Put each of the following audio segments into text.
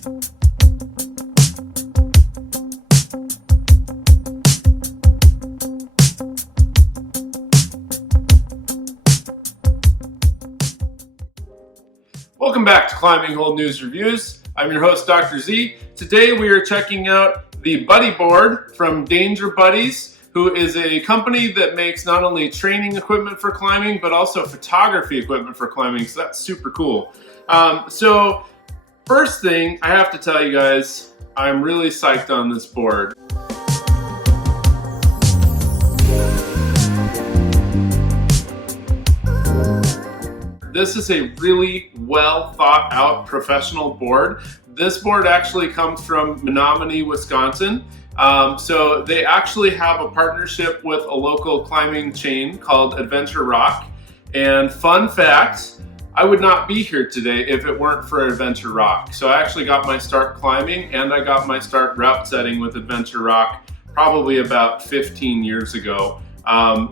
Welcome back to Climbing Hold News Reviews. I'm your host, Dr. Z. Today we are checking out the Buddy Board from Danger Buddies, who is a company that makes not only training equipment for climbing, but also photography equipment for climbing, so that's super cool. So first thing, I have to tell you guys, I'm really psyched on this board. This is a really well thought out professional board. This board actually comes from Menominee, Wisconsin. So they actually have a partnership with a local climbing chain called Adventure Rock. And fun fact, I would not be here today if it weren't for Adventure Rock. So I actually got my start climbing and I got my start route setting with Adventure Rock probably about 15 years ago.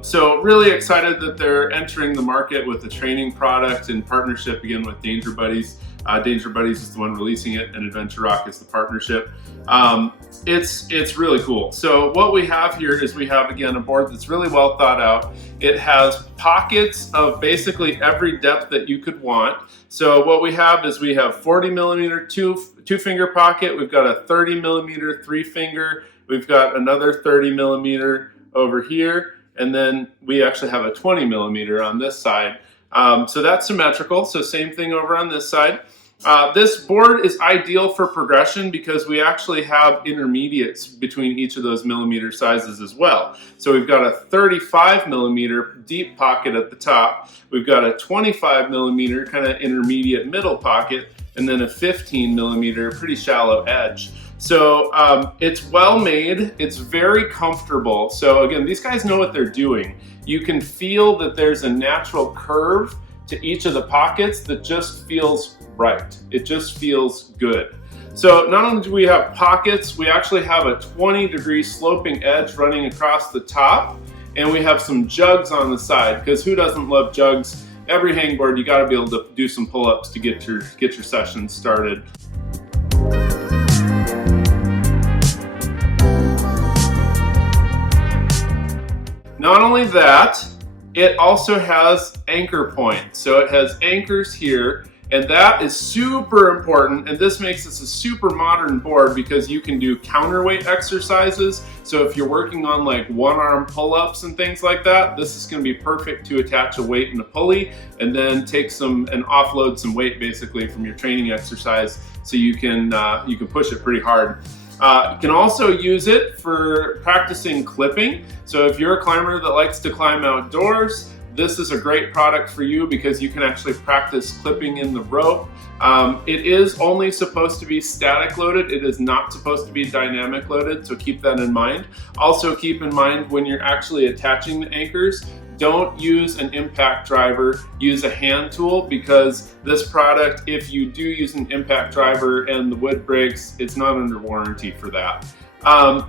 So really excited that they're entering the market with a training product in partnership again with Danger Buddies. Danger Buddies is the one releasing it and Adventure Rock is the partnership. It's really cool. So what we have here is we have again a board that's really well thought out. It has pockets of basically every depth that you could want. So what we have is we have 40 millimeter two finger pocket. We've got a 30 millimeter 3-finger. We've got another 30 millimeter over here. And then we actually have a 20 millimeter on this side. So that's symmetrical, so same thing over on this side. This board is ideal for progression because we actually have intermediates between each of those millimeter sizes as well. So we've got a 35 millimeter deep pocket at the top, we've got a 25 millimeter kind of intermediate middle pocket, and then a 15 millimeter pretty shallow edge. So it's well made, it's very comfortable. So again, these guys know what they're doing. You can feel that there's a natural curve to each of the pockets that just feels right. It just feels good. So not only do we have pockets, we actually have a 20-degree sloping edge running across the top, and we have some jugs on the side, because who doesn't love jugs? Every hangboard, you gotta be able to do some pull-ups to get your session started. Not only that, it also has anchor points. So it has anchors here, and that is super important. And this makes this a super modern board because you can do counterweight exercises. So if you're working on like one-arm pull-ups and things like that, this is going to be perfect to attach a weight and a pulley, and then take and offload some weight basically from your training exercise, so you can push it pretty hard. You can also use it for practicing clipping. So if you're a climber that likes to climb outdoors, this is a great product for you because you can actually practice clipping in the rope. It is only supposed to be static loaded. It is not supposed to be dynamic loaded, so keep that in mind. Also keep in mind when you're actually attaching the anchors, don't use an impact driver, use a hand tool, because this product, if you do use an impact driver and the wood breaks, it's not under warranty for that.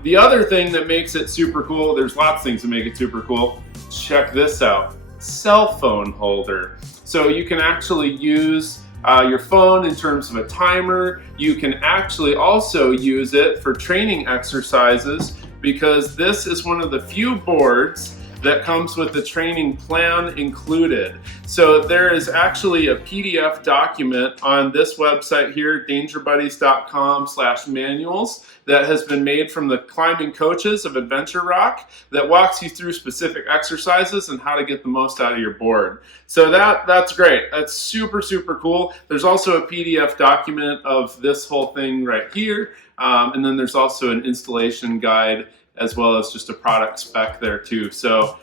The other thing that makes it super cool, there's lots of things that make it super cool. Check this out, cell phone holder. So you can actually use your phone in terms of a timer. You can actually also use it for training exercises, because this is one of the few boards that comes with the training plan included. So there is actually a PDF document on this website here, dangerbuddies.com/manuals, that has been made from the climbing coaches of Adventure Rock that walks you through specific exercises and how to get the most out of your board. So that's great. That's super, super cool. There's also a PDF document of this whole thing right here. And then there's also an installation guide, as well as just a product spec there too. So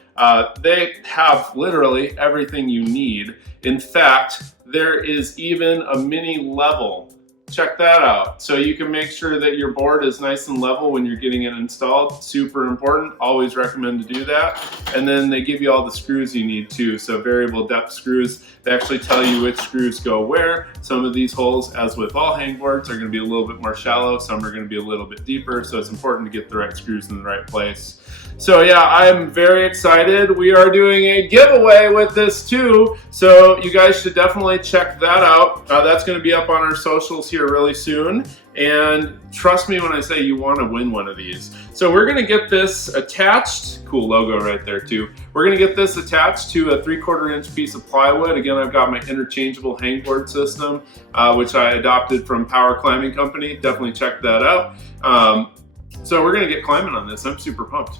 they have literally everything you need. In fact, there is even a mini level. Check that out. So you can make sure that your board is nice and level when you're getting it installed. Super important, always recommend to do that. And then they give you all the screws you need too. So variable depth screws, they actually tell you which screws go where. Some of these holes, as with all hangboards, are gonna be a little bit more shallow. Some are gonna be a little bit deeper. So it's important to get the right screws in the right place. So yeah, I'm very excited. We are doing a giveaway with this too, so you guys should definitely check that out. That's going to be up on our socials here really soon. And trust me when I say you want to win one of these. So we're going to get this attached. Cool logo right there too. We're going to get this attached to a 3/4 inch piece of plywood. Again, I've got my interchangeable hangboard system, which I adopted from Power Climbing Company. Definitely check that out. So we're going to get climbing on this. I'm super pumped.